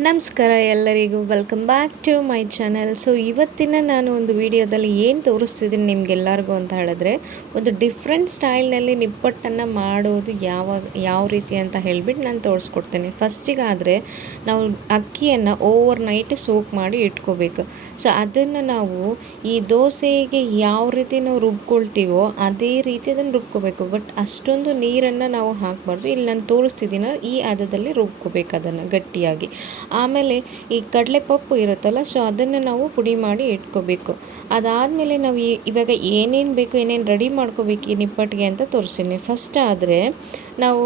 ನಮಸ್ಕಾರ ಎಲ್ಲರಿಗೂ. Welcome back to my channel so ಇವತ್ತಿನ ನಾನು ಒಂದು ವಿಡಿಯೋದಲ್ಲಿ ಏನು ತೋರಿಸ್ತಿದ್ದೀನಿ ನಿಮಗೆಲ್ಲರಿಗೂ ಅಂತ ಹೇಳಿದ್ರೆ, ಒಂದು ಡಿಫ್ರೆಂಟ್ ಸ್ಟೈಲ್ನಲ್ಲಿ ನಿಪ್ಪಟ್ಟನ್ನು ಮಾಡೋದು ಯಾವಾಗ ಯಾವ ರೀತಿ ಅಂತ ಹೇಳಿಬಿಟ್ಟು ನಾನು ತೋರಿಸ್ಕೊಡ್ತೇನೆ. ಫಸ್ಟಿಗಾದರೆ ನಾವು ಅಕ್ಕಿಯನ್ನು ಓವರ್ ನೈಟ್ ಸೋಕ್ ಮಾಡಿ ಇಟ್ಕೋಬೇಕು. ಸೊ ಅದನ್ನು ನಾವು ಈ ದೋಸೆಗೆ ಯಾವ ರೀತಿ ನಾವು ರುಬ್ಕೊಳ್ತೀವೋ ಅದೇ ರೀತಿ ಅದನ್ನು ರುಬ್ಕೋಬೇಕು. ಬಟ್ ಅಷ್ಟೊಂದು ನೀರನ್ನು ನಾವು ಹಾಕಬಾರ್ದು. ಇಲ್ಲಿ ನಾನು ತೋರಿಸ್ತಿದ್ದೀನ ಈ ಹದದಲ್ಲಿ ರುಬ್ಕೋಬೇಕು ಅದನ್ನು ಗಟ್ಟಿಯಾಗಿ. ಆಮೇಲೆ ಈ ಕಡಲೆ ಪಪ್ಪು ಇರುತ್ತಲ್ಲ ಸೊ ಅದನ್ನು ನಾವು ಪುಡಿ ಮಾಡಿ ಇಟ್ಕೋಬೇಕು. ಅದಾದಮೇಲೆ ನಾವು ಇವಾಗ ಏನೇನು ಬೇಕು, ಏನೇನು ರೆಡಿ ಮಾಡ್ಕೋಬೇಕು ಈ ನಿಪ್ಪಟ್ಟಿಗೆ ಅಂತ ತೋರಿಸ್ತೀನಿ. ಫಸ್ಟ್ ಆದರೆ ನಾವು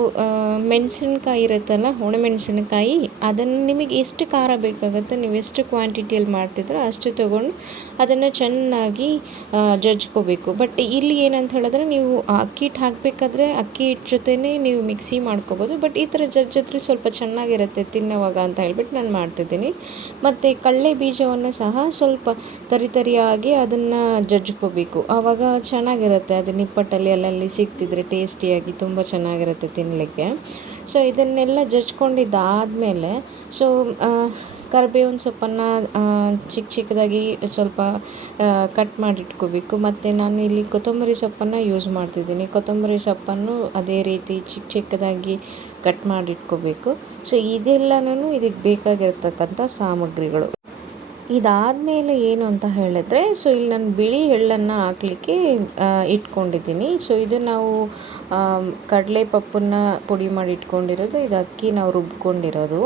ಮೆಣಸಿನ್ಕಾಯಿ ಇರುತ್ತಲ್ಲ, ಒಣಮೆಣಸಿನಕಾಯಿ, ಅದನ್ನು ನಿಮಗೆ ಎಷ್ಟು ಖಾರ ಬೇಕಾಗುತ್ತೆ, ನೀವು ಎಷ್ಟು ಕ್ವಾಂಟಿಟಿಯಲ್ಲಿ ಮಾಡ್ತಿದ್ರೋ ಅಷ್ಟು ತೊಗೊಂಡು ಅದನ್ನು ಚೆನ್ನಾಗಿ ಜಜ್ಕೋಬೇಕು. ಬಟ್ ಇಲ್ಲಿ ಏನಂತ ಹೇಳಿದ್ರೆ ನೀವು ಅಕ್ಕಿ ಹಿಟ್ಟು ಹಾಕಬೇಕಾದ್ರೆ ಅಕ್ಕಿ ಹಿಟ್ಟು ಜೊತೆಯೇ ನೀವು ಮಿಕ್ಸಿ ಮಾಡ್ಕೋಬೋದು. ಬಟ್ ಈ ಥರ ಜಜ್ಜಿದ್ರೆ ಸ್ವಲ್ಪ ಚೆನ್ನಾಗಿರುತ್ತೆ ತಿನ್ನೋವಾಗ ಅಂತ ಹೇಳ್ಬಿಟ್ಟು ನಾನು ಮಾಡ್ತಿದ್ದೀನಿ. ಮತ್ತು ಕಡಲೆ ಬೀಜವನ್ನು ಸಹ ಸ್ವಲ್ಪ ತರಿ ತರಿಯಾಗಿ ಅದನ್ನು ಜಜ್ಕೋಬೇಕು. ಆವಾಗ ಚೆನ್ನಾಗಿರುತ್ತೆ. ಅದು ನಿಪ್ಪಟ್ಟಲ್ಲಿ ಅಲ್ಲಲ್ಲಿ ಸಿಗ್ತಿದ್ರೆ ಟೇಸ್ಟಿಯಾಗಿ ತುಂಬ ಚೆನ್ನಾಗಿರುತ್ತೆ ತಿನ್ನಲಿಕ್ಕೆ. ಸೊ ಇದನ್ನೆಲ್ಲ ಜಜ್ಕೊಂಡಿದ್ದಾದಮೇಲೆ ಸೊ ಕರ್ಬೇವಿನ ಸೊಪ್ಪನ್ನು ಚಿಕ್ಕ ಚಿಕ್ಕದಾಗಿ ಸ್ವಲ್ಪ ಕಟ್ ಮಾಡಿ ಇಟ್ಕೋಬೇಕು ಮತ್ತು ನಾನು ಇಲ್ಲಿ ಕೊತ್ತಂಬರಿ ಸೊಪ್ಪನ್ನು ಯೂಸ್ ಮಾಡ್ತಿದ್ದೀನಿ. ಕೊತ್ತಂಬರಿ ಸೊಪ್ಪನ್ನು ಅದೇ ರೀತಿ ಚಿಕ್ಕ ಚಿಕ್ಕದಾಗಿ ಕಟ್ ಮಾಡಿ ಇಟ್ಕೋಬೇಕು ಸೊ ಇದೆಲ್ಲನೂ ಇದಕ್ಕೆ ಬೇಕಾಗಿರ್ತಕ್ಕಂಥ ಸಾಮಗ್ರಿಗಳು. ಇದಾದಮೇಲೆ ಏನು ಅಂತ ಹೇಳಿದ್ರೆ ಸೊ ಇಲ್ಲಿ ನಾನು ಬಿಳಿ ಎಳ್ಳನ್ನು ಹಾಕಲಿಕ್ಕೆ ಇಟ್ಕೊಂಡಿದ್ದೀನಿ. ಸೊ ಇದು ನಾವು ಕಡಲೆ ಪಪ್ಪನ್ನು ಪುಡಿ ಮಾಡಿ ಇಟ್ಕೊಂಡಿರೋದು, ಇದು ಅಕ್ಕಿ ನಾವು ರುಬ್ಕೊಂಡಿರೋದು.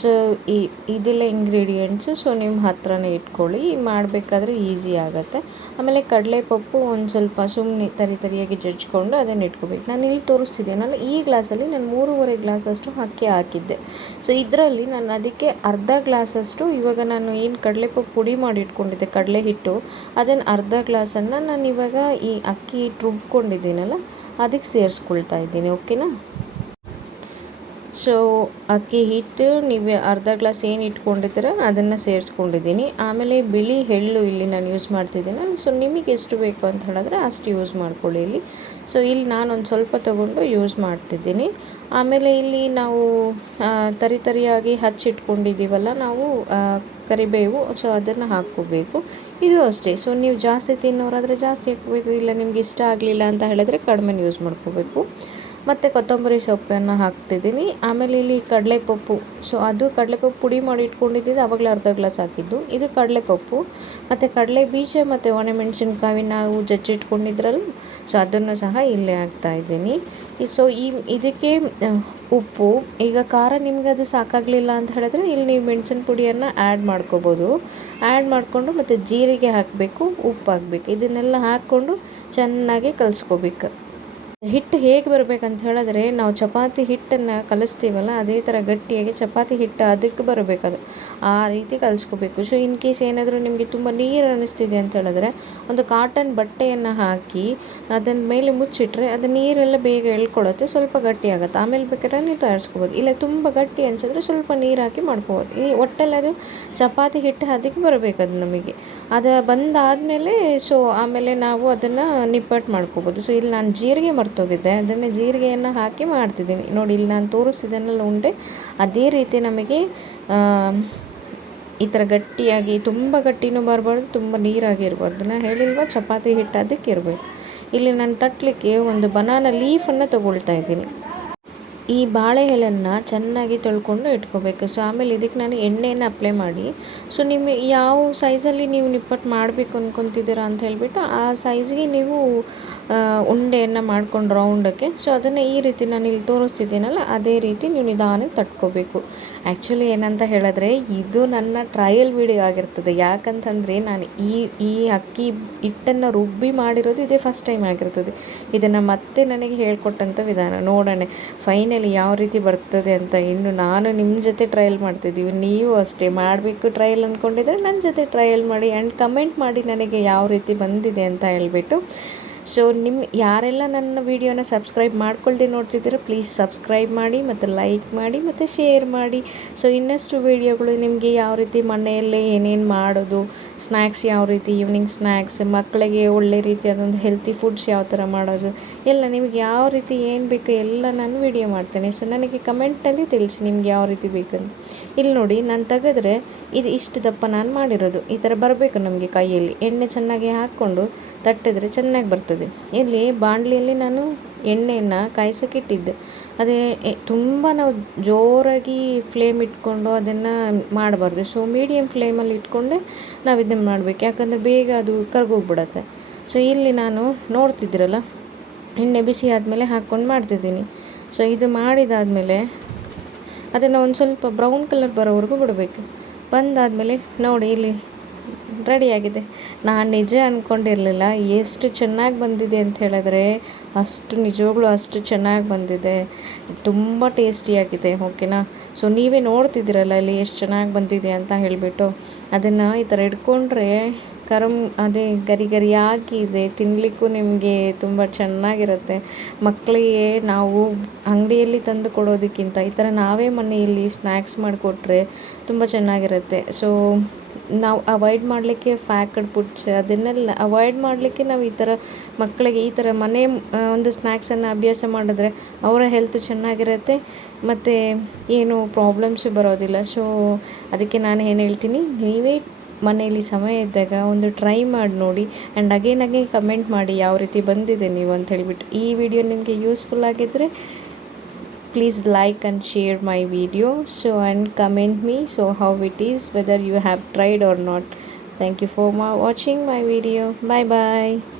ಸೊ ಈ ಇದೆಲ್ಲ ಇಂಗ್ರೀಡಿಯೆಂಟ್ಸು ಸೊ ನಿಮ್ಮ ಹತ್ರನೇ ಇಟ್ಕೊಳ್ಳಿ. ಮಾಡಬೇಕಾದ್ರೆ ಈಸಿ ಆಗುತ್ತೆ. ಆಮೇಲೆ ಕಡಲೆಪಪ್ಪು ಒಂದು ಸ್ವಲ್ಪ ಸುಮ್ಮನೆ ತರಿ ತರಿಯಾಗಿ ಜಜ್ಕೊಂಡು ಅದನ್ನು ಇಟ್ಕೋಬೇಕು. ನಾನು ಇಲ್ಲಿ ತೋರಿಸ್ತಿದ್ದೀನಲ್ಲ ಈ ಗ್ಲಾಸಲ್ಲಿ ನಾನು ಮೂರುವರೆ ಗ್ಲಾಸಷ್ಟು ಅಕ್ಕಿ ಹಾಕಿದ್ದೆ. ಸೊ ಇದರಲ್ಲಿ ನಾನು ಅದಕ್ಕೆ ಅರ್ಧ ಗ್ಲಾಸಷ್ಟು ಇವಾಗ ನಾನು ಏನು ಕಡಲೆಪಪ್ಪು ಪುಡಿ ಮಾಡಿ ಇಟ್ಕೊಂಡಿದ್ದೆ, ಕಡಲೆ ಹಿಟ್ಟು. ಅದನ್ನು ಅರ್ಧ ಗ್ಲಾಸನ್ನು ನಾನು ಇವಾಗ ಈ ಅಕ್ಕಿ ಹಿಟ್ಟು ರುಬ್ಕೊಂಡಿದ್ದೀನಲ್ಲ, ಅದಕ್ಕೆ ಸೇರಿಸ್ಕೊಳ್ತಾ ಇದ್ದೀನಿ. ಓಕೆನಾ? ಸೊ ಅಕ್ಕಿ ಹಿಟ್ಟು ನೀವು ಅರ್ಧ ಗ್ಲಾಸ್ ಏನು ಇಟ್ಕೊಂಡಿದ್ದೀರ ಅದನ್ನು ಸೇರಿಸ್ಕೊಂಡಿದ್ದೀನಿ. ಆಮೇಲೆ ಬಿಳಿ ಎಳ್ಳು ಇಲ್ಲಿ ನಾನು ಯೂಸ್ ಮಾಡ್ತಿದ್ದೀನಿ. ಸೊ ನಿಮಗೆ ಎಷ್ಟು ಬೇಕು ಅಂತ ಹೇಳಿದ್ರೆ ಅಷ್ಟು ಯೂಸ್ ಮಾಡ್ಕೊಳ್ಳಿ ಇಲ್ಲಿ. ಸೊ ಇಲ್ಲಿ ನಾನು ಒಂದು ಸ್ವಲ್ಪ ತೊಗೊಂಡು ಯೂಸ್ ಮಾಡ್ತಿದ್ದೀನಿ. ಆಮೇಲೆ ಇಲ್ಲಿ ನಾವು ತರಿ ತರಿಯಾಗಿ ಹಚ್ಚಿಟ್ಕೊಂಡಿದ್ದೀವಲ್ಲ, ನಾವು ಕರಿಬೇವು ಸೊ ಅದನ್ನು ಹಾಕ್ಕೋಬೇಕು. ಇದು ಅಷ್ಟೇ. ಸೊ ನೀವು ಜಾಸ್ತಿ ತಿನ್ನೋರಾದರೆ ಜಾಸ್ತಿ ಹಾಕ್ಕೋಬೇಕು ಇಲ್ಲ ನಿಮ್ಗೆ ಇಷ್ಟ ಆಗಲಿಲ್ಲ ಅಂತ ಹೇಳಿದ್ರೆ ಕಡಿಮೆ ಯೂಸ್ ಮಾಡ್ಕೋಬೇಕು. ಮತ್ತು ಕೊತ್ತಂಬರಿ ಸೊಪ್ಪನ್ನು ಹಾಕ್ತಿದ್ದೀನಿ. ಆಮೇಲೆ ಇಲ್ಲಿ ಕಡಲೆಪಪ್ಪು. ಸೊ ಅದು ಕಡಲೆಪಪ್ಪು ಪುಡಿ ಮಾಡಿ ಇಟ್ಕೊಂಡಿದ್ದಿದ್ದು ಆವಾಗಲೇ ಅರ್ಧ ಗ್ಲಾಸ್ ಹಾಕಿದ್ದು. ಇದು ಕಡಲೆಪಪ್ಪು. ಮತ್ತು ಕಡಲೆ ಬೀಜ ಮತ್ತು ಒಣಮೆಣಸಿನ್ಕಾಯಿ ನಾವು ಜಜ್ಜಿಟ್ಕೊಂಡಿದ್ರಲ್ಲ ಸೊ ಅದನ್ನು ಸಹ ಇಲ್ಲೇ ಹಾಕ್ತಾಯಿದ್ದೀನಿ ಸೊ ಈ ಇದಕ್ಕೆ ಉಪ್ಪು. ಈಗ ಖಾರ ನಿಮ್ಗೆ ಅದು ಸಾಕಾಗಲಿಲ್ಲ ಅಂತ ಹೇಳಿದ್ರೆ ಇಲ್ಲಿ ನೀವು ಮೆಣಸಿನ ಪುಡಿಯನ್ನು ಆ್ಯಡ್ ಮಾಡ್ಕೋಬೋದು. ಆ್ಯಡ್ ಮಾಡಿಕೊಂಡು ಮತ್ತು ಜೀರಿಗೆ ಹಾಕಬೇಕು, ಉಪ್ಪು ಹಾಕಬೇಕು. ಇದನ್ನೆಲ್ಲ ಹಾಕ್ಕೊಂಡು ಚೆನ್ನಾಗಿ ಕಲಿಸ್ಕೋಬೇಕು. ಹಿಟ್ಟು ಹೇಗೆ ಬರಬೇಕಂತ ಹೇಳಿದ್ರೆ ನಾವು ಚಪಾತಿ ಹಿಟ್ಟನ್ನು ಕಲಿಸ್ತೀವಲ್ಲ, ಅದೇ ಥರ ಗಟ್ಟಿಯಾಗಿ ಚಪಾತಿ ಹಿಟ್ಟು ಅದಕ್ಕೆ ಬರಬೇಕದು ಆ ರೀತಿ ಕಲಿಸ್ಕೋಬೇಕು. ಸೊ ಇನ್ ಕೇಸ್ ಏನಾದರೂ ನಿಮಗೆ ತುಂಬ ನೀರು ಅನ್ನಿಸ್ತಿದೆ ಅಂತ ಹೇಳಿದ್ರೆ, ಒಂದು ಕಾಟನ್ ಬಟ್ಟೆಯನ್ನು ಹಾಕಿ ಅದನ್ನ ಮೇಲೆ ಮುಚ್ಚಿಟ್ರೆ ಅದು ನೀರೆಲ್ಲ ಬೇಗ ಎಳ್ಕೊಳ್ಳುತ್ತೆ ಸ್ವಲ್ಪ ಗಟ್ಟಿ ಆಗುತ್ತೆ. ಆಮೇಲೆ ಬೇಕಾದ್ರೆ ನೀವು ತಯಾರಿಸ್ಕೋಬೋದು. ಇಲ್ಲ, ತುಂಬ ಗಟ್ಟಿ ಅನ್ಸಿದ್ರೆ ಸ್ವಲ್ಪ ನೀರು ಹಾಕಿ ಮಾಡ್ಕೋಬೋದು. ಈ ಒಟ್ಟಲ್ಲಿ ಅದು ಚಪಾತಿ ಹಿಟ್ಟು ಅದಕ್ಕೆ ಬರಬೇಕು ಅದು ನಮಗೆ. ಅದು ಬಂದಾದಮೇಲೆ ಸೊ ಆಮೇಲೆ ನಾವು ಅದನ್ನು ನಿಪ್ಪಟ್ಟು ಮಾಡ್ಕೋಬೋದು. ಸೊ ಇಲ್ಲಿ ನಾನು ಜೀರಿಗೆ ಮರ್ತೋಗಿದ್ದೆ. ಅದನ್ನು ಜೀರಿಗೆಯನ್ನು ಹಾಕಿ ಮಾಡ್ತಿದ್ದೀನಿ. ನೋಡಿ, ಇಲ್ಲಿ ನಾನು ತೋರಿಸ್ತಿದ್ದೇನಲ್ಲ ಉಂಡೆ. ಅದೇ ರೀತಿ ನಮಗೆ ಈ ಥರ ಗಟ್ಟಿಯಾಗಿ, ತುಂಬ ಗಟ್ಟಿನೂ ಬರಬಾರ್ದು, ತುಂಬ ನೀರಾಗಿರ್ಬಾರ್ದು ನಾನು ಹೇಳಿಲ್ವ, ಚಪಾತಿ ಹಿಟ್ಟು ಅದಕ್ಕೆ ಇರಬೇಕು. ಇಲ್ಲಿ ನಾನು ತಟ್ಟಲಿಕ್ಕೆ ಒಂದು ಬನಾನ ಲೀಫನ್ನು ತಗೊಳ್ತಾ ಇದ್ದೀನಿ. ಈ ಬಾಳೆ ಎಲೆಯನ್ನು ಚೆನ್ನಾಗಿ ತೊಳ್ಕೊಂಡು ಇಟ್ಕೋಬೇಕು. ಸೊ ಆಮೇಲೆ ಇದಕ್ಕೆ ನಾನು ಎಣ್ಣೆಯನ್ನು ಅಪ್ಲೈ ಮಾಡಿ. ಸೊ ನಿಮ್ಮ, ಯಾವ ಸೈಜಲ್ಲಿ ನೀವು ನಿಪ್ಪಟ್ಟು ಮಾಡಬೇಕು ಅಂದ್ಕೊತಿದ್ದೀರಾ ಅಂತ ಹೇಳಿಬಿಟ್ಟು, ಆ ಸೈಜ್ಗೆ ನೀವು ಉಂಡೆಯನ್ನು ಮಾಡ್ಕೊಂಡು ರೌಂಡಕ್ಕೆ ಸೊ ಅದನ್ನು ಈ ರೀತಿ ನಾನು ಇಲ್ಲಿ ತೋರಿಸ್ತಿದ್ದೀನಲ್ಲ, ಅದೇ ರೀತಿ ನೀವು ನಿಧಾನಕ್ಕೆ ತಟ್ಕೋಬೇಕು. ಆ್ಯಕ್ಚುಲಿ ಏನಂತ ಹೇಳಿದ್ರೆ, ಇದು ನನ್ನ ಟ್ರಯಲ್ ವಿಡಿಯೋ ಆಗಿರ್ತದೆ. ಯಾಕಂತಂದರೆ ನಾನು ಈ ಈ ಅಕ್ಕಿ ಹಿಟ್ಟನ್ನು ರುಬ್ಬಿ ಮಾಡಿರೋದು ಇದೇ ಫಸ್ಟ್ ಟೈಮ್ ಆಗಿರ್ತದೆ. ಇದನ್ನು ಮತ್ತೆ ನನಗೆ ಹೇಳ್ಕೊಟ್ಟಂಥ ವಿಧಾನ. ನೋಡೋಣ ಫೈನಲಿ ಯಾವ ರೀತಿ ಬರ್ತದೆ ಅಂತ ಇನ್ನು ನಾನು ನಿಮ್ಮ ಜೊತೆ ಟ್ರಯಲ್ ಮಾಡ್ತಿದ್ದೀವಿ. ನೀವು ಅಷ್ಟೇ ಮಾಡಬೇಕು ಟ್ರಯಲ್ ಅಂದ್ಕೊಂಡಿದ್ರೆ ನನ್ನ ಜೊತೆ ಟ್ರಯಲ್ ಮಾಡಿ ಆ್ಯಂಡ್ ಕಮೆಂಟ್ ಮಾಡಿ ನನಗೆ ಯಾವ ರೀತಿ ಬಂದಿದೆ ಅಂತ ಹೇಳ್ಬಿಟ್ಟು. ಸೊ ನಿಮ್ಮ ಯಾರೆಲ್ಲ ನನ್ನ ವೀಡಿಯೋನ ಸಬ್ಸ್ಕ್ರೈಬ್ ಮಾಡ್ಕೊಳ್ದೆ ನೋಡ್ತಿದ್ದೀರೋ ಪ್ಲೀಸ್ ಸಬ್ಸ್ಕ್ರೈಬ್ ಮಾಡಿ, ಮತ್ತು ಲೈಕ್ ಮಾಡಿ, ಮತ್ತು ಶೇರ್ ಮಾಡಿ. ಸೊ ಇನ್ನಷ್ಟು ವೀಡಿಯೋಗಳು ನಿಮಗೆ ಯಾವ ರೀತಿ ಮನೆಯಲ್ಲೇ ಏನೇನು ಮಾಡೋದು ಸ್ನ್ಯಾಕ್ಸ್ ಯಾವ ರೀತಿ ಈವ್ನಿಂಗ್ ಸ್ನ್ಯಾಕ್ಸ್ ಮಕ್ಕಳಿಗೆ ಒಳ್ಳೆ ರೀತಿಯಾದೊಂದು ಹೆಲ್ತಿ ಫುಡ್ಸ್ ಯಾವ ಥರ ಮಾಡೋದು, ಎಲ್ಲ ನಿಮಗೆ ಯಾವ ರೀತಿ ಏನು ಬೇಕು ಎಲ್ಲ ನಾನು ವೀಡಿಯೋ ಮಾಡ್ತೇನೆ. ಸೊ ನನಗೆ ಕಮೆಂಟಲ್ಲಿ ತಿಳಿಸಿ ನಿಮ್ಗೆ ಯಾವ ರೀತಿ ಬೇಕಂತ. ಇಲ್ಲಿ ನೋಡಿ, ನಾನು ತೆಗೆದ್ರೆ ಇದು ಇಷ್ಟು ದಪ್ಪ ನಾನು ಮಾಡಿರೋದು. ಈ ಥರ ಬರಬೇಕು ನಮಗೆ ಕೈಯಲ್ಲಿ. ಎಣ್ಣೆ ಚೆನ್ನಾಗಿ ಹಾಕ್ಕೊಂಡು ತಟ್ಟಿದ್ರೆ ಚೆನ್ನಾಗಿ ಬರ್ತದೆ. ಇಲ್ಲಿ ಬಾಣಲಿಯಲ್ಲಿ ನಾನು ಎಣ್ಣೆಯನ್ನು ಕಾಯ್ಸೋಕ್ಕಿಟ್ಟಿದ್ದೆ ಅದೇ ತುಂಬ ನಾವು ಜೋರಾಗಿ ಫ್ಲೇಮ್ ಇಟ್ಕೊಂಡು ಅದನ್ನು ಮಾಡಬಾರ್ದು. ಸೊ ಮೀಡಿಯಮ್ ಫ್ಲೇಮಲ್ಲಿ ಇಟ್ಕೊಂಡೆ ನಾವು ಇದನ್ನು ಮಾಡಬೇಕು. ಯಾಕಂದರೆ ಬೇಗ ಅದು ಕರ್ಗೋಗ್ಬಿಡತ್ತೆ. ಸೊ ಇಲ್ಲಿ ನಾನು ನೋಡ್ತಿದ್ದಿರಲ್ಲ, ಎಣ್ಣೆ ಬಿಸಿ ಆದಮೇಲೆ ಹಾಕ್ಕೊಂಡು ಮಾಡ್ತಿದ್ದೀನಿ. ಸೊ ಇದು ಮಾಡಿದಾದಮೇಲೆ ಅದನ್ನು ಒಂದು ಸ್ವಲ್ಪ ಬ್ರೌನ್ ಕಲರ್ ಬರೋವರೆಗೂ ಬಿಡಬೇಕು. ಬಂದಾದಮೇಲೆ ನೋಡಿ ಇಲ್ಲಿ ರೆಡಿಯಾಗಿದೆ. ನಾನು ನಿಜ ಅಂದ್ಕೊಂಡಿರಲಿಲ್ಲ ಎಷ್ಟು ಚೆನ್ನಾಗಿ ಬಂದಿದೆ ಅಂತ ಹೇಳಿದ್ರೆ, ಅಷ್ಟು ನಿಜವಾಗ್ಲೂ ಅಷ್ಟು ಚೆನ್ನಾಗಿ ಬಂದಿದೆ. ತುಂಬ ಟೇಸ್ಟಿಯಾಗಿದೆ ಓಕೆನಾ ಸೊ ನೀವೇ ನೋಡ್ತಿದ್ದೀರಲ್ಲ ಇಲ್ಲಿ ಎಷ್ಟು ಚೆನ್ನಾಗಿ ಬಂದಿದೆ ಅಂತ ಹೇಳಿಬಿಟ್ಟು. ಅದನ್ನು ಈ ಥರ ಇಟ್ಕೊಂಡ್ರೆ ಕರಮ್ ಅದೇ ಗರಿ ಗರಿಯಾಗಿ ಇದೆ. ತಿನ್ನಲಿಕ್ಕೂ ನಿಮಗೆ ತುಂಬ ಚೆನ್ನಾಗಿರುತ್ತೆ. ಮಕ್ಕಳಿಗೆ ನಾವು ಅಂಗಡಿಯಲ್ಲಿ ತಂದು ಕೊಡೋದಕ್ಕಿಂತ ಈ ಥರ ನಾವೇ ಮನೆಯಲ್ಲಿ ಸ್ನ್ಯಾಕ್ಸ್ ಮಾಡಿಕೊಟ್ರೆ ತುಂಬ ಚೆನ್ನಾಗಿರುತ್ತೆ. ಸೊ ನಾವು ಅವಾಯ್ಡ್ ಮಾಡಲಿಕ್ಕೆ ಫ್ಯಾಕಡ್ ಪುಟ್ಸ್ ಅದನ್ನೆಲ್ಲ ಅವಾಯ್ಡ್ ಮಾಡಲಿಕ್ಕೆ ನಾವು ಈ ಥರ ಮಕ್ಕಳಿಗೆ ಈ ಥರ ಮನೆ ಒಂದು ಸ್ನ್ಯಾಕ್ಸನ್ನು ಅಭ್ಯಾಸ ಮಾಡಿದ್ರೆ ಅವರ ಹೆಲ್ತ್ ಚೆನ್ನಾಗಿರುತ್ತೆ. ಮತ್ತು ಏನು ಪ್ರಾಬ್ಲಮ್ಸು ಬರೋದಿಲ್ಲ. ಸೊ ಅದಕ್ಕೆ ನಾನು ಏನು ಹೇಳ್ತೀನಿ, ನೀವೇ ಮನೆಯಲ್ಲಿ ಸಮಯ ಇದ್ದಾಗ ಒಂದು ಟ್ರೈ ಮಾಡಿ ನೋಡಿ ಆ್ಯಂಡ್ ಅಗೇನ್ ಅಗೇನ್ ಕಮೆಂಟ್ ಮಾಡಿ ಯಾವ ರೀತಿ ಬಂದಿದೆ ನೀವು ಅಂತ ಹೇಳಿಬಿಟ್ಟು. ಈ ವಿಡಿಯೋ ನಿಮಗೆ ಯೂಸ್ಫುಲ್ ಆಗಿದ್ದರೆ please like and share my my so and comment me so how it is whether you have tried or not thank you for ಮಾ watching my video. Bye bye